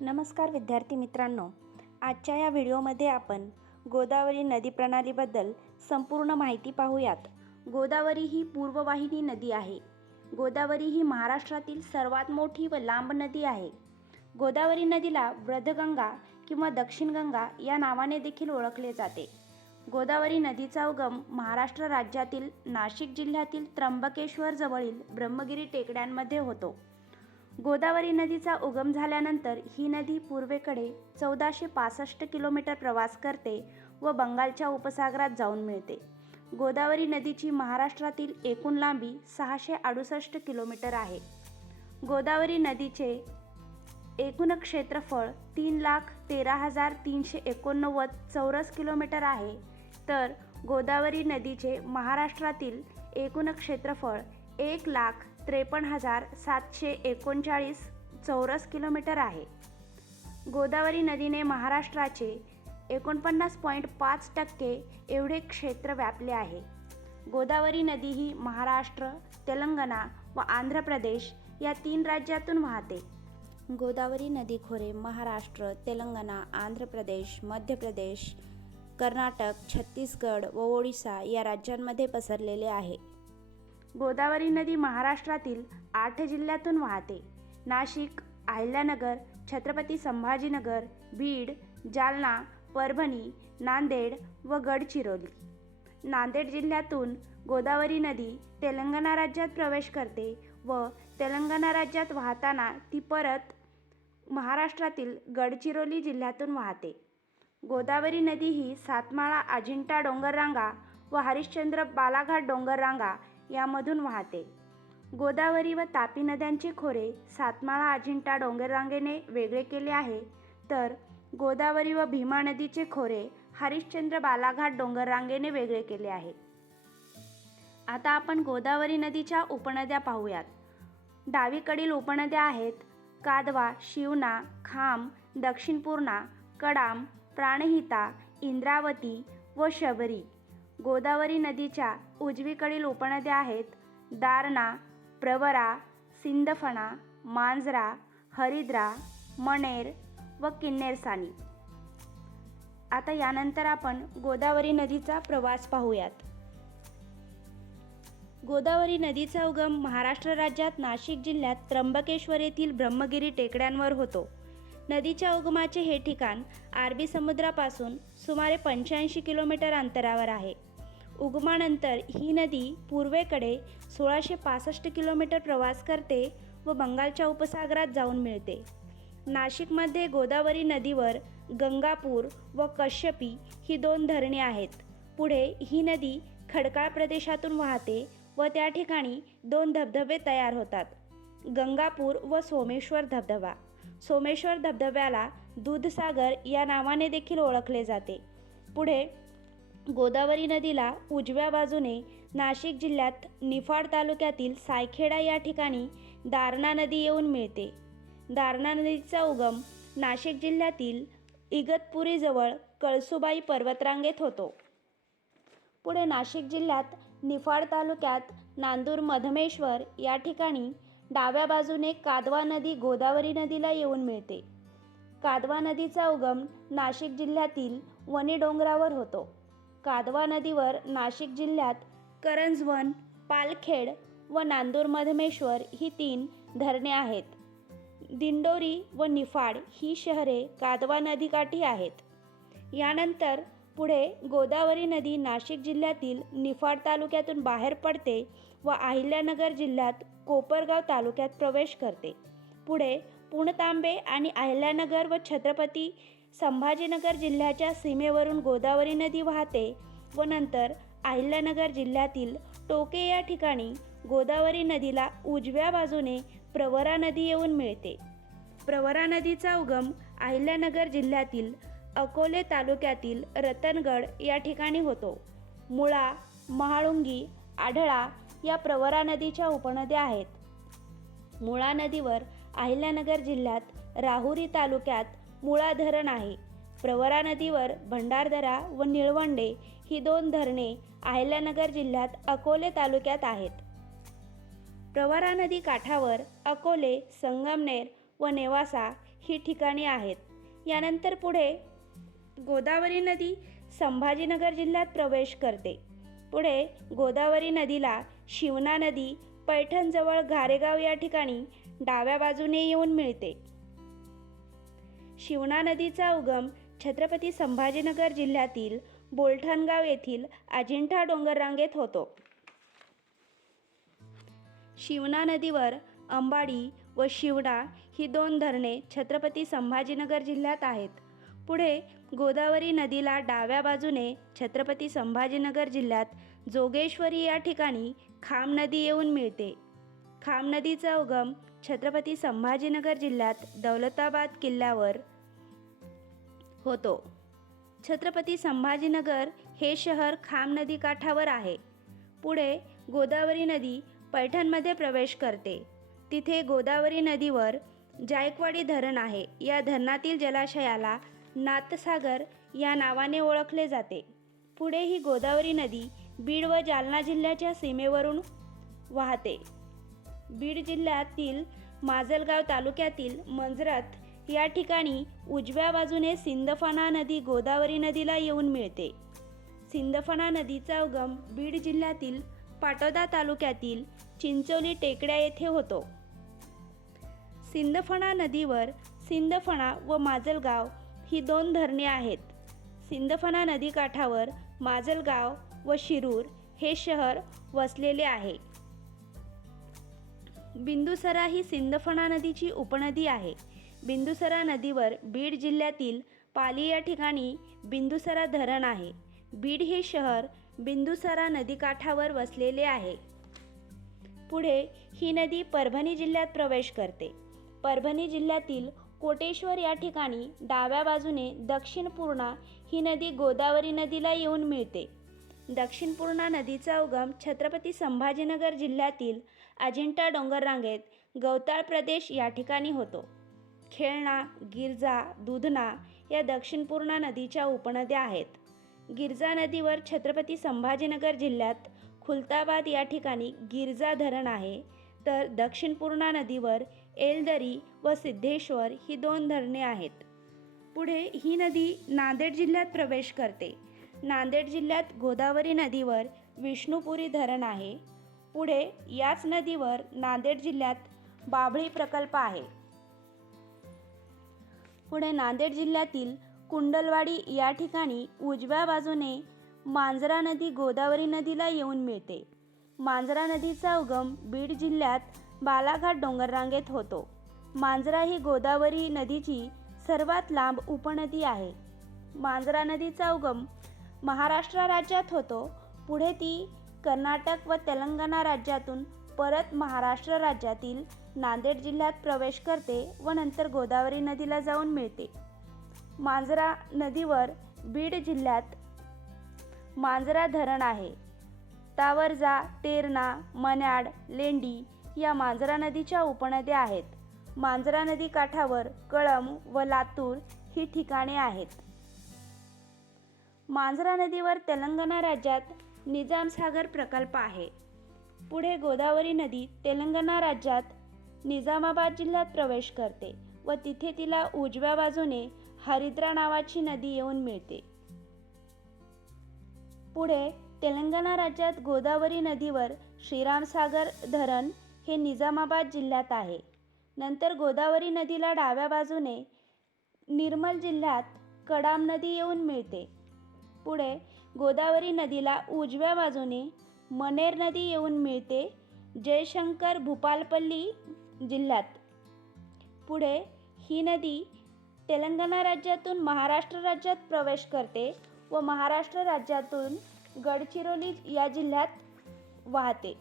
नमस्कार विद्यार्थी मित्रांनो, आजच्या या व्हिडिओमध्ये आपण गोदावरी नदी प्रणालीबद्दल संपूर्ण माहिती पाहूयात। गोदावरी ही पूर्ववाहिनी नदी आहे। गोदावरी ही महाराष्ट्रातील सर्वात मोठी व लांब नदी आहे। गोदावरी नदीला वृद्धगंगा किंवा दक्षिण गंगा या नावाने देखील ओळखले जाते। गोदावरी नदीचा उगम महाराष्ट्र राज्यातील नाशिक जिल्ह्यातील त्र्यंबकेश्वर जवळील ब्रह्मगिरी टेकड्यांमध्ये होतो। गोदावरी नदीचा उगम झाल्यानंतर ही नदी पूर्वेकडे 1465 किलोमीटर प्रवास करते व बंगालच्या उपसागरात जाऊन मिळते। गोदावरी नदीची महाराष्ट्रातील एकूण लांबी 668 किलोमीटर आहे। गोदावरी नदीचे एकूण क्षेत्रफळ 3,13,389 चौरस किलोमीटर आहे, तर गोदावरी नदीचे महाराष्ट्रातील एकूण क्षेत्रफळ 1,53,739 चौरस किलोमीटर आहे। गोदावरी नदीने महाराष्ट्राचे 49.5% एवढे क्षेत्र व्यापले आहे। गोदावरी नदी ही महाराष्ट्र, तेलंगणा व आंध्र प्रदेश या 3 राज्यातून वाहते। गोदावरी नदी खोरे महाराष्ट्र, तेलंगणा, आंध्र प्रदेश, मध्य प्रदेश, कर्नाटक, छत्तीसगड व ओडिशा या राज्यांमध्ये पसरलेले आहे। गोदावरी नदी महाराष्ट्रातील 8 जिल्ह्यातून वाहते। नाशिक, अहिल्यानगर, छत्रपती संभाजीनगर, बीड, जालना, परभणी, नांदेड व गडचिरोली। नांदेड जिल्ह्यातून गोदावरी नदी तेलंगणा राज्यात प्रवेश करते व तेलंगणा राज्यात वाहताना ती परत महाराष्ट्रातील गडचिरोली जिल्ह्यातून वाहते। गोदावरी नदी ही सातमाळा अजिंठा डोंगररांगा व हरिश्चंद्र बालाघाट डोंगररांगा यामधून वाहते। गोदावरी व तापी नद्यांचे खोरे सातमाळा अजिंठा डोंगररांगेने वेगळे केले आहे, तर गोदावरी व भीमा नदीचे खोरे हरिश्चंद्र बालाघाट डोंगररांगेने वेगळे केले आहे। आता आपण गोदावरी नदीच्या उपनद्या पाहूयात। डावीकडील उपनद्या आहेत कादवा, शिवना, खाम, दक्षिण पूर्णा, कडाम, प्राणहिता, इंद्रावती व शबरी। गोदावरी नदीच्या उजवीकडील उपनद्या आहेत दारणा, प्रवरा, सिंदफणा, मांजरा, हरिद्रा, मणेर व किन्नेरसानी। आता यानंतर आपण गोदावरी नदीचा प्रवास पाहूयात। गोदावरी नदीचा उगम महाराष्ट्र राज्यात नाशिक जिल्ह्यात त्र्यंबकेश्वर येथील ब्रह्मगिरी टेकड्यांवर होतो। नदीच्या उगमाचे हे ठिकाण अरबी समुद्रापासून सुमारे 85 किलोमीटर अंतरावर आहे। उगमानंतर ही नदी पूर्वेकडे 1665 किलोमीटर प्रवास करते व बंगालच्या उपसागरात जाऊन मिळते। नाशिकमध्ये गोदावरी नदीवर गंगापूर व कश्यपी ही 2 धरणे आहेत। पुढे ही नदी खडकाळ प्रदेशातून वाहते व त्या ठिकाणी 2 धबधबे तयार होतात, गंगापूर व सोमेश्वर धबधबा। सोमेश्वर धबधब्याला दूधसागर या नावाने देखील ओळखले जाते। पुढे गोदावरी नदीला उजव्या बाजूने नाशिक जिल्ह्यात निफाड तालुक्यातील सायखेडा या ठिकाणी दारणा नदी येऊन मिळते। दारणा नदीचा उगम नाशिक जिल्ह्यातील इगतपुरीजवळ कळसुबाई पर्वतरांगेत होतो। पुढे नाशिक जिल्ह्यात निफाड तालुक्यात नांदूर मधमेश्वर या ठिकाणी डाव्या बाजूने कादवा नदी गोदावरी नदीला येऊन मिळते। कादवा नदीचा उगम नाशिक जिल्ह्यातील वणी डोंगरावर होतो। कादवा नदीवर नाशिक जिल्ह्यात करंजवन, पालखेड व नांदूर मधमेश्वर ही 3 धरणे आहेत। दिंडोरी व निफाड ही शहरे कादवा नदीकाठी आहेत। यानंतर पुढे गोदावरी नदी नाशिक जिल्ह्यातील निफाड तालुक्यातून बाहेर पडते व अहिल्यानगर जिल्ह्यात कोपरगाव तालुक्यात प्रवेश करते। पुढे पुणतांबे आणि अहिल्यानगर व छत्रपती संभाजीनगर जिल्ह्याच्या सीमेवरून गोदावरी नदी वाहते व नंतर अहिल्यानगर जिल्ह्यातील टोके या ठिकाणी गोदावरी नदीला उजव्या बाजूने प्रवरा नदी येऊन मिळते। प्रवरा नदीचा उगम अहिल्यानगर जिल्ह्यातील अकोले तालुक्यातील रतनगड या ठिकाणी होतो। मुळा, महाळुंगी, आढळा या प्रवरा नदीच्या उपनद्या आहेत। मुळा नदीवर अहिल्यानगर जिल्ह्यात राहुरी तालुक्यात मुळा धरण आहे। प्रवरा नदीवर भंडारदरा व निळवंडे ही 2 धरणे अहिल्यानगर जिल्ह्यात अकोले तालुक्यात आहेत। प्रवरा नदी काठावर अकोले, संगमनेर व नेवासा ही ठिकाणे आहेत. यानंतर पुढे गोदावरी नदी संभाजीनगर जिल्ह्यात प्रवेश करते. पुढे गोदावरी नदीला शिवना नदी पैठणजवळ घारेगाव या ठिकाणी डाव्या बाजूने येऊन मिळते. शिवना नदीचा उगम छत्रपती संभाजीनगर जिल्ह्यातील बोलठणगाव येथील अजिंठा डोंगररांगेत होतो. शिवना नदीवर अंबाडी व शिवना ही दोन धरणे छत्रपती संभाजीनगर जिल्ह्यात आहेत. पुढे गोदावरी नदीला डाव्या बाजूने छत्रपती संभाजीनगर जिल्ह्यात जोगेश्वरी या ठिकाणी खाम नदी येऊन मिळते. खाम नदीचा उगम छत्रपती संभाजीनगर जिल्ह्यात दौलताबाद किल्ल्यावर होतो. छत्रपती संभाजीनगर हे शहर खाम नदी काठावर आहे. पुढे गोदावरी नदी पैठणमध्ये प्रवेश करते. तिथे गोदावरी नदीवर जायकवाडी धरण आहे. या धरणातील जलाशयाला नाथसागर या नावाने ओळखले जाते. पुढे ही गोदावरी नदी बीड व जालना जिल्ह्याच्या सीमेवरून वाहते. बीड जिल्ह्यातील माजलगाव तालुक्यातील मंजरत या ठिकाणी उजव्या बाजूने सिंदफणा नदी गोदावरी नदीला येऊन मिळते. सिंदफणा नदीचा उगम बीड जिल्ह्यातील पाटोदा तालुक्यातील चिंचोली टेकड्या येथे होतो. सिंदफणा नदीवर सिंदफणा व माजलगाव ही दोन धरणे आहेत. सिंदफणा नदीकाठावर माजलगाव व शिरूर हे शहर वसलेले आहे. बिंदुसरा ही सिंदफणा नदीची उपनदी आहे. बिंदुसरा नदीवर बीड जिल्ह्यातील पाली या ठिकाणी बिंदुसरा धरण आहे. बीड हे शहर बिंदुसरा नदीकाठावर वसलेले आहे. पुढे ही नदी परभणी जिल्ह्यात प्रवेश करते. परभणी जिल्ह्यातील कोटेश्वर या ठिकाणी डाव्या बाजूने दक्षिण पूर्णा ही नदी गोदावरी नदीला येऊन मिळते. दक्षिण पूर्णा नदीचा उगम छत्रपती संभाजीनगर जिल्ह्यातील अजिंठा डोंगररांगेत गवताळ प्रदेश या ठिकाणी होतो. खेळणा, गिरजा, दुधना या दक्षिण पूर्णा नदीच्या उपनद्या आहेत. गिरजा नदीवर छत्रपती संभाजीनगर जिल्ह्यात खुलताबाद या ठिकाणी गिरजा धरण आहे. तर दक्षिण पूर्णा नदीवर एलदरी व सिद्धेश्वर ही दोन धरणे आहेत. पुढे ही नदी नांदेड जिल्ह्यात प्रवेश करते. नांदेड जिल्ह्यात गोदावरी नदीवर विष्णुपुरी धरण आहे. पुढे याच नदीवर नांदेड जिल्ह्यात बाभळी प्रकल्प आहे. पुढे नांदेड जिल्ह्यातील कुंडलवाडी या ठिकाणी उजव्या बाजूने मांजरा नदी गोदावरी नदीला येऊन मिळते. मांजरा नदीचा उगम बीड जिल्ह्यात बालाघाट डोंगररांगेत होतो. मांजरा ही गोदावरी नदीची सर्वात लांब उपनदी आहे. मांजरा नदीचा उगम महाराष्ट्र राज्यात होतो. पुढे ती कर्नाटक व तेलंगणा राज्यातून परत महाराष्ट्र राज्यातील नांदेड जिल्ह्यात प्रवेश करते व नंतर गोदावरी नदीला जाऊन मिळते. मांजरा नदीवर बीड जिल्ह्यात मांजरा धरण आहे. तावरजा, तेरणा, मन्याड, लेंडी या मांजरा नदीच्या उपनद्या आहेत. मांजरा नदी काठावर कळंब व लातूर ही ठिकाणे आहेत. मांजरा नदीवर तेलंगणा राज्यात निजामसागर प्रकल्प आहे. पुढे गोदावरी नदी तेलंगणा राज्यात निजामाबाद जिल्ह्यात प्रवेश करते व तिथे तिला उजव्या बाजूने हरिद्रा नावाची नदी येऊन मिळते. पुढे तेलंगणा राज्यात गोदावरी नदीवर श्रीरामसागर धरण हे निजामाबाद जिल्ह्यात आहे. नंतर गोदावरी नदीला डाव्या बाजूने निर्मल जिल्ह्यात कडाम नदी येऊन मिळते. पुढे गोदावरी नदीला उजव्या बाजूने मनेर नदी येऊन मिळते जयशंकर भूपालपल्ली जिल्ह्यात. पुढे ही नदी तेलंगणा राज्यातून महाराष्ट्र राज्यात प्रवेश करते व महाराष्ट्र राज्यातून गडचिरोली या जिल्ह्यात वाहते.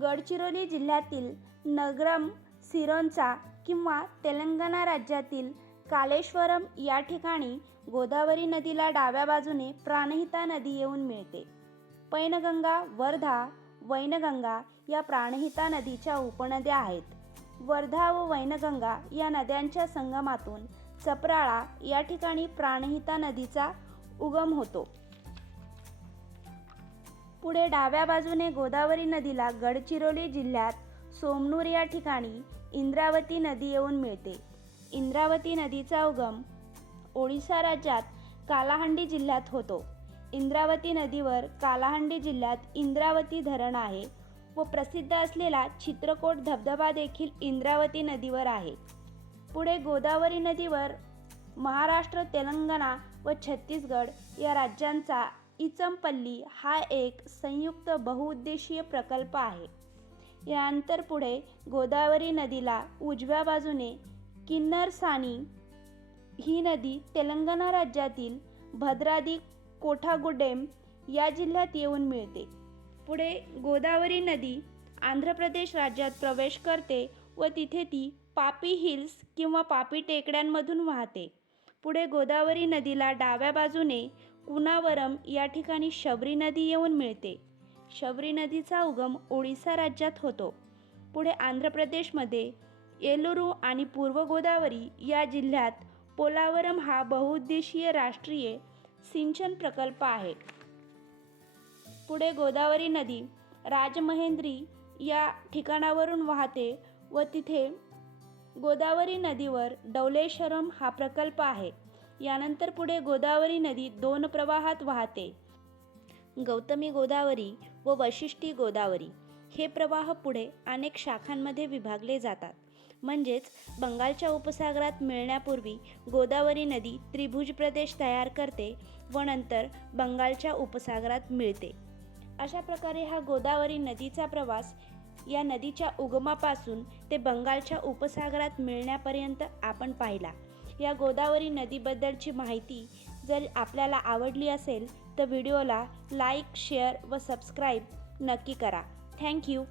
गडचिरोली जिल्ह्यातील नगरम सिरोंचा किंवा तेलंगणा राज्यातील कालेश्वरम या ठिकाणी गोदावरी नदीला डाव्या बाजूने प्राणहिता नदी येऊन मिळते. पैनगंगा, वर्धा, वैनगंगा या प्राणहिता नदीच्या उपनद्या आहेत. वर्धा व वैनगंगा या नद्यांच्या संगमातून चपराळा या ठिकाणी प्राणहिता नदीचा उगम होतो. पुढे डाव्या बाजूने गोदावरी नदीला गडचिरोली जिल्ह्यात सोमनूर या ठिकाणी इंद्रावती नदी येऊन मिळते. इंद्रावती नदीचा उगम ओडिशा राज्यात कालाहांडी जिल्ह्यात होतो. इंद्रावती नदीवर कालाहांडी जिल्ह्यात इंद्रावती धरण आहे व प्रसिद्ध असलेला चित्रकोट धबधबा देखील इंद्रावती नदीवर आहे. पुढे गोदावरी नदीवर महाराष्ट्र, तेलंगणा व छत्तीसगड या राज्यांचा इचमपल्ली हा एक संयुक्त बहुउद्देशीय प्रकल्प आहे. यानंतर पुढे गोदावरी नदीला उजव्या बाजूने किन्नरसानी ही नदी तेलंगणा राज्यातील भद्राद्री कोठागुडेम या जिल्ह्यात येऊन मिळते. पुढे गोदावरी नदी आंध्र प्रदेश राज्यात प्रवेश करते व तिथे ती पापी हिल्स किंवा पापी टेकड्यांमधून वाहते. पुढे गोदावरी नदीला डाव्या बाजूने कुनावरम या ठिकाणी शबरी नदी येऊन मिळते. शबरी नदीचा उगम ओडिशा राज्यात होतो. पुढे आंध्र प्रदेशमध्ये येलुरू आणि पूर्व गोदावरी या जिल्ह्यात पोलावरम हा बहुउद्देशीय राष्ट्रीय सिंचन प्रकल्प आहे. पुढे गोदावरी नदी राजमहेंद्री या ठिकाणावरून वाहते व तिथे गोदावरी नदीवर डौलेश्वरम हा प्रकल्प आहे. यानंतर पुढे गोदावरी नदी दोन प्रवाहात वाहते. गौतमी गोदावरी व वशिष्ठी गोदावरी हे प्रवाह पुढे अनेक शाखांमध्ये विभागले जातात. म्हणजेच बंगालच्या उपसागरात मिळण्यापूर्वी गोदावरी नदी त्रिभुज प्रदेश तयार करते व नंतर बंगालच्या उपसागरात मिळते. अशा प्रकारे हा गोदावरी नदीचा प्रवास या नदीच्या उगमापासून ते बंगालच्या उपसागरात मिळण्यापर्यंत आपण पाहिला. या गोदावरी नदीबद्दलची माहिती जर आपल्याला आवडली असेल तर व्हिडिओला लाईक, शेअर व सबस्क्राईब नक्की करा. थँक्यू.